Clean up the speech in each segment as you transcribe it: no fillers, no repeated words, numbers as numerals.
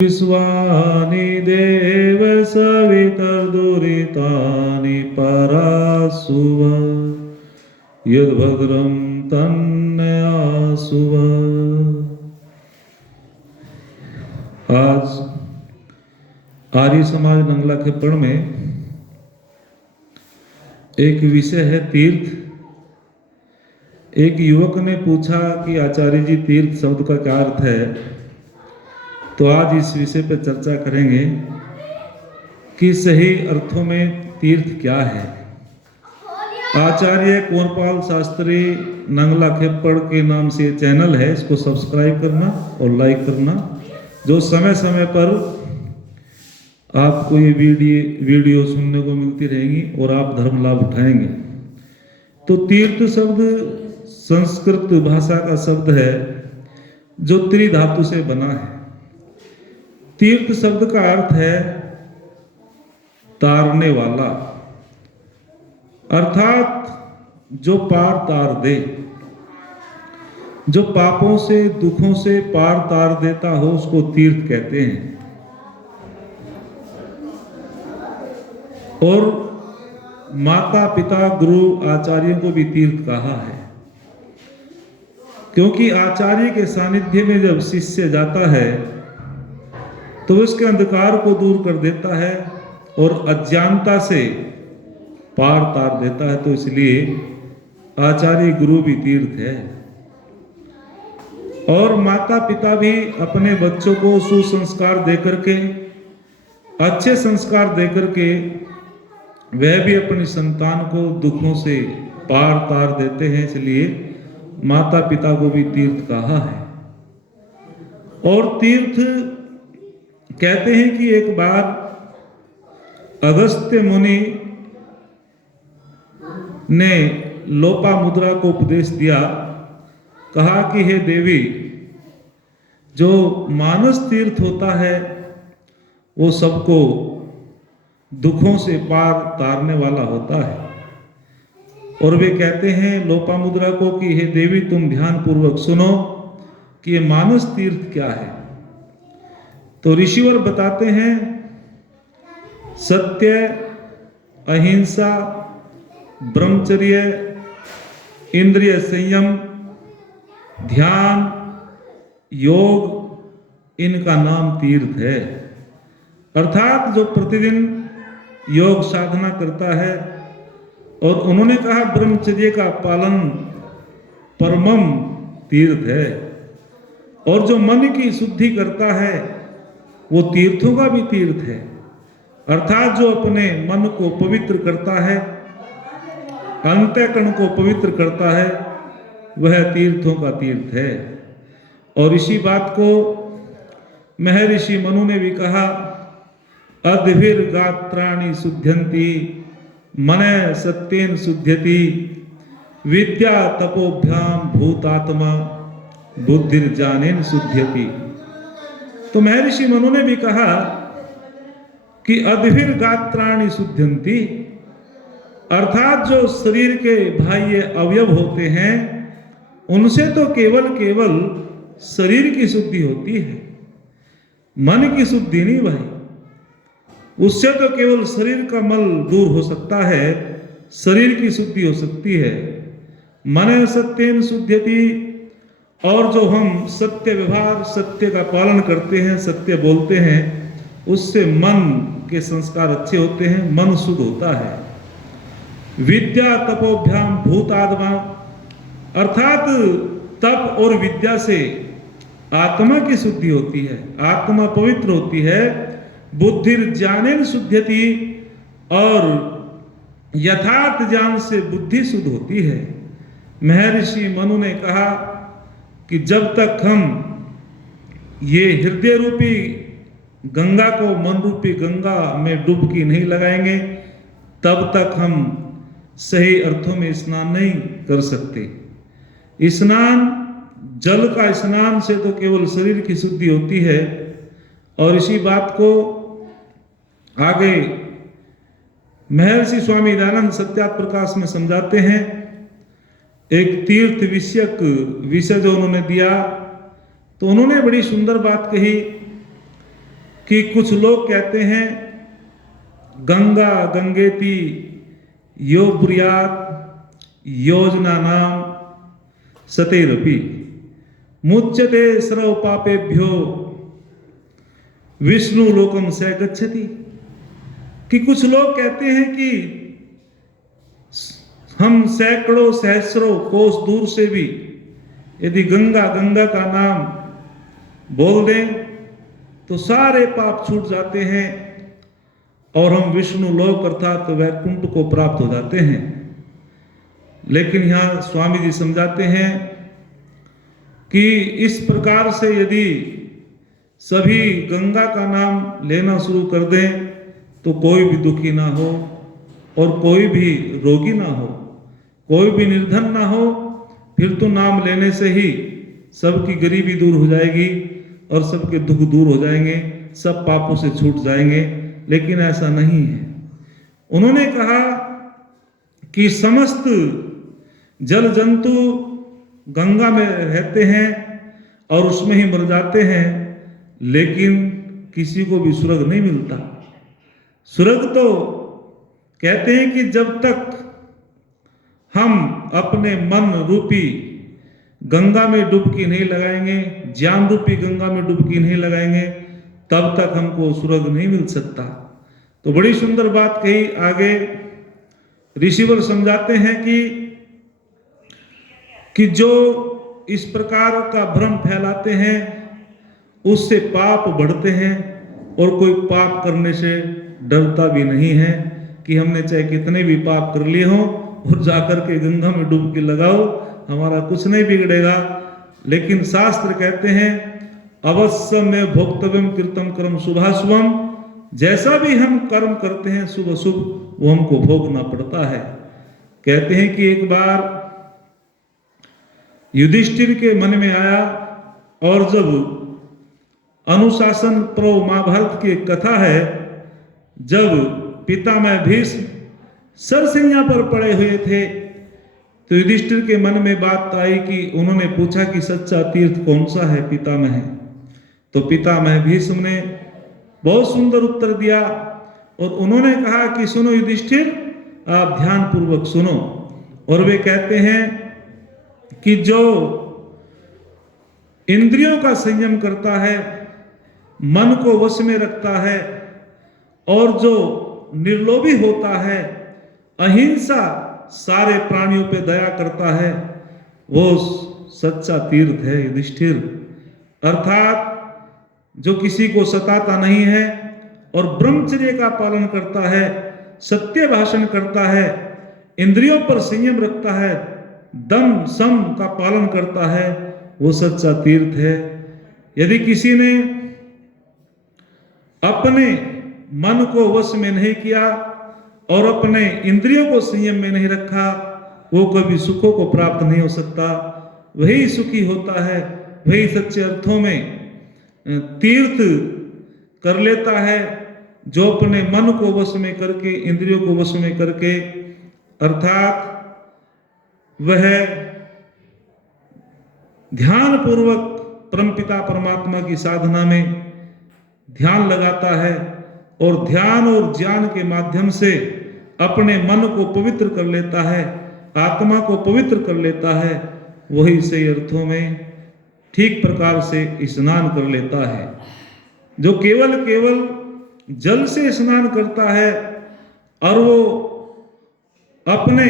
विश्वानि देव सवितर्दुरितानि परासुव यद्भद्रं तन्नयासुव। आज आर्य समाज नंगला खेपड़ में एक विषय है तीर्थ। एक युवक ने पूछा कि आचार्य जी तीर्थ शब्द का क्या अर्थ है। तो आज इस विषय पर चर्चा करेंगे कि सही अर्थों में तीर्थ क्या है। आचार्य कुंवरपाल शास्त्री नंगला खेपड़ के नाम से चैनल है, इसको सब्सक्राइब करना और लाइक करना, जो समय समय पर आपको ये वीडियो सुनने को मिलती रहेगी और आप धर्म लाभ उठाएंगे। तो तीर्थ शब्द संस्कृत भाषा का शब्द है जो त्रिधातु से बना है। तीर्थ शब्द का अर्थ है तारने वाला, अर्थात जो पार तार दे, जो पापों से दुखों से पार तार देता हो उसको तीर्थ कहते हैं। और माता पिता गुरु आचार्यों को भी तीर्थ कहा है, क्योंकि आचार्य के सानिध्य में जब शिष्य जाता है तो उसके अंधकार को दूर कर देता है और अज्ञानता से पार तार देता है। तो इसलिए आचार्य गुरु भी तीर्थ है। और माता पिता भी अपने बच्चों को सुसंस्कार देकर के, अच्छे संस्कार देकर के, वह भी अपनी संतान को दुखों से पार तार देते हैं। इसलिए माता पिता को भी तीर्थ कहा है। और तीर्थ कहते हैं कि एक बार अगस्त्य मुनि ने लोपामुद्रा को उपदेश दिया, कहा कि हे देवी, जो मानस तीर्थ होता है वो सबको दुखों से पार तारने वाला होता है। और वे कहते हैं लोपामुद्रा को कि हे देवी, तुम ध्यान पूर्वक सुनो कि ये मानस तीर्थ क्या है। तो ऋषिवर बताते हैं सत्य, अहिंसा, ब्रह्मचर्य, इंद्रिय संयम, ध्यान, योग, इनका नाम तीर्थ है। अर्थात जो प्रतिदिन योग साधना करता है, और उन्होंने कहा ब्रह्मचर्य का पालन परमम तीर्थ है। और जो मन की शुद्धि करता है वो तीर्थों का भी तीर्थ है। अर्थात जो अपने मन को पवित्र करता है, अंतःकरण को पवित्र करता है, वह तीर्थों का तीर्थ है। और इसी बात को महर्षि मनु ने भी कहा, अद्भिर्गात्राणि शुद्ध्यन्ति मनः सत्येन शुद्ध्यति विद्या तपोभ्याम भूतात्मा बुद्धिर्ज्ञानेन शुद्ध्यति। तो महर्षि मनु ने भी कहा कि अद्भिर्गात्राणि शुद्ध्यन्ति, अर्थात जो शरीर के बाह्य अवयव होते हैं उनसे तो केवल शरीर की शुद्धि होती है, मन की शुद्धि नहीं भाई। उससे तो केवल शरीर का मल दूर हो सकता है, शरीर की शुद्धि हो सकती है। मन सत्येन शुद्ध्यति, और जो हम सत्य व्यवहार, सत्य का पालन करते हैं, सत्य बोलते हैं, उससे मन के संस्कार अच्छे होते हैं, मन शुद्ध होता है। विद्या तपोभ्याम भूतात्मा, अर्थात तप और विद्या से आत्मा की शुद्धि होती है, आत्मा पवित्र होती है। बुद्धिर्ज्ञानेन शुद्ध्यति, और यथार्थ ज्ञान से बुद्धि शुद्ध होती है। महर्षि मनु ने कहा कि जब तक हम ये हृदय रूपी गंगा को मन रूपी गंगा में डुबकी नहीं लगाएंगे, तब तक हम सही अर्थों में स्नान नहीं कर सकते। स्नान, जल का स्नान से तो केवल शरीर की शुद्धि होती है। और इसी बात को आगे महर्षि स्वामी दयानंद सत्यार्थ प्रकाश में समझाते हैं। एक तीर्थ विषयक विषय जो उन्होंने दिया, तो उन्होंने बड़ी सुंदर बात कही कि कुछ लोग कहते हैं गंगा गंगेति यो ब्रूयात् योजना नाम सतेरपि मुच्यते सर्व पापेभ्यो विष्णु लोकम से गच्छति। कि कुछ लोग कहते हैं कि हम सैकड़ों सहस्रों कोस दूर से भी यदि गंगा गंगा का नाम बोल दें तो सारे पाप छूट जाते हैं और हम विष्णु लोक अर्थात वैकुंठ को प्राप्त हो जाते हैं। लेकिन यहां स्वामी जी समझाते हैं कि इस प्रकार से यदि सभी गंगा का नाम लेना शुरू कर दें तो कोई भी दुखी ना हो और कोई भी रोगी ना हो, कोई भी निर्धन ना हो। फिर तो नाम लेने से ही सबकी गरीबी दूर हो जाएगी और सबके दुख दूर हो जाएंगे, सब पापों से छूट जाएंगे। लेकिन ऐसा नहीं है। उन्होंने कहा कि समस्त जल जंतु गंगा में रहते हैं और उसमें ही मर जाते हैं, लेकिन किसी को भी स्वर्ग नहीं मिलता। स्वर्ग तो कहते हैं कि जब तक हम अपने मन रूपी गंगा में डुबकी नहीं लगाएंगे, ज्ञान रूपी गंगा में डुबकी नहीं लगाएंगे, तब तक हमको स्वर्ग नहीं मिल सकता। तो बड़ी सुंदर बात कही। आगे ऋषिवर समझाते हैं कि जो इस प्रकार का भ्रम फैलाते हैं उससे पाप बढ़ते हैं और कोई पाप करने से डरता भी नहीं है कि हमने चाहे कितने भी पाप कर लिए हों और जाकर के गंगा में डुबकी लगाओ, हमारा कुछ नहीं बिगड़ेगा। लेकिन शास्त्र कहते हैं अवश्य में भोक्तव्यम कृतम कर्म शुभाशुभम, जैसा भी हम कर्म करते हैं शुभ अशुभ वो हमको भोगना पड़ता है। कहते हैं कि एक बार युधिष्ठिर के मन में आया और जब अनुशासन पर्व महाभारत की कथा है, जब पितामह भीष्म सरसैया पर पड़े हुए थे तो युधिष्ठिर के मन में बात आई कि उन्होंने पूछा कि सच्चा तीर्थ कौन सा है पितामह। तो पितामह भीष्म ने बहुत सुंदर उत्तर दिया और उन्होंने कहा कि सुनो युधिष्ठिर, आप ध्यान पूर्वक सुनो। और वे कहते हैं कि जो इंद्रियों का संयम करता है, मन को वश में रखता है और जो निर्लोभी होता है, अहिंसा, सारे प्राणियों पे दया करता है, वो सच्चा तीर्थ है युधिष्ठिर। अर्थात जो किसी को सताता नहीं है और ब्रह्मचर्य का पालन करता है, सत्य भाषण करता है, इंद्रियों पर संयम रखता है, दम सम का पालन करता है, वो सच्चा तीर्थ है। यदि किसी ने अपने मन को वश में नहीं किया और अपने इंद्रियों को संयम में नहीं रखा, वो कभी सुखों को प्राप्त नहीं हो सकता। वही सुखी होता है, वही सच्चे अर्थों में तीर्थ कर लेता है, जो अपने मन को वश में करके, इंद्रियों को वश में करके, अर्थात वह ध्यान पूर्वक परमपिता परमात्मा की साधना में ध्यान लगाता है और ध्यान और ज्ञान के माध्यम से अपने मन को पवित्र कर लेता है, आत्मा को पवित्र कर लेता है, वही सही अर्थों में ठीक प्रकार से स्नान कर लेता है। जो केवल जल से स्नान करता है और वो अपने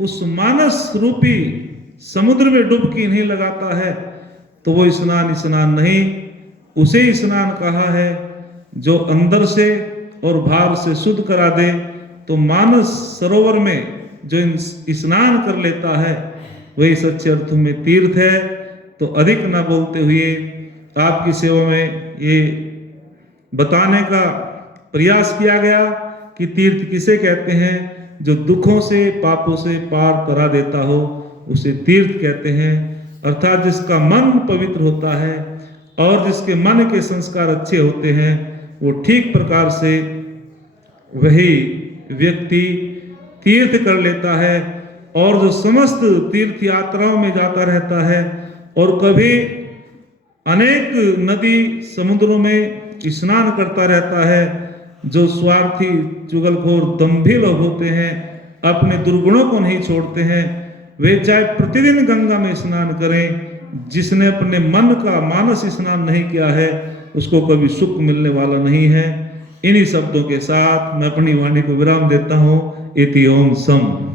उस मानस रूपी समुद्र में डुबकी नहीं लगाता है, तो वो स्नान नहीं, उसे स्नान कहा है। जो अंदर से और बाहर से शुद्ध करा दे, तो मानस सरोवर में जो स्नान कर लेता है वही सच्चे अर्थों में तीर्थ है। तो अधिक न बोलते हुए आपकी सेवा में ये बताने का प्रयास किया गया कि तीर्थ किसे कहते हैं। जो दुखों से, पापों से पार करा देता हो उसे तीर्थ कहते हैं। अर्थात जिसका मन पवित्र होता है और जिसके मन के संस्कार अच्छे होते हैं, वो ठीक प्रकार से वही व्यक्ति तीर्थ कर लेता है। और जो समस्त तीर्थ यात्राओं में जाता रहता है और कभी अनेक नदी समुद्रों में स्नान करता रहता है। जो स्वार्थी, चुगलखोर, दंभी लोग होते हैं, अपने दुर्गुणों को नहीं छोड़ते हैं, वे चाहे प्रतिदिन गंगा में स्नान करें। जिसने अपने मन का मानस स्नान नहीं किया है उसको कभी सुख मिलने वाला नहीं है। इन्हीं शब्दों के साथ मैं अपनी वाणी को विराम देता हूँ। इति ओम सम।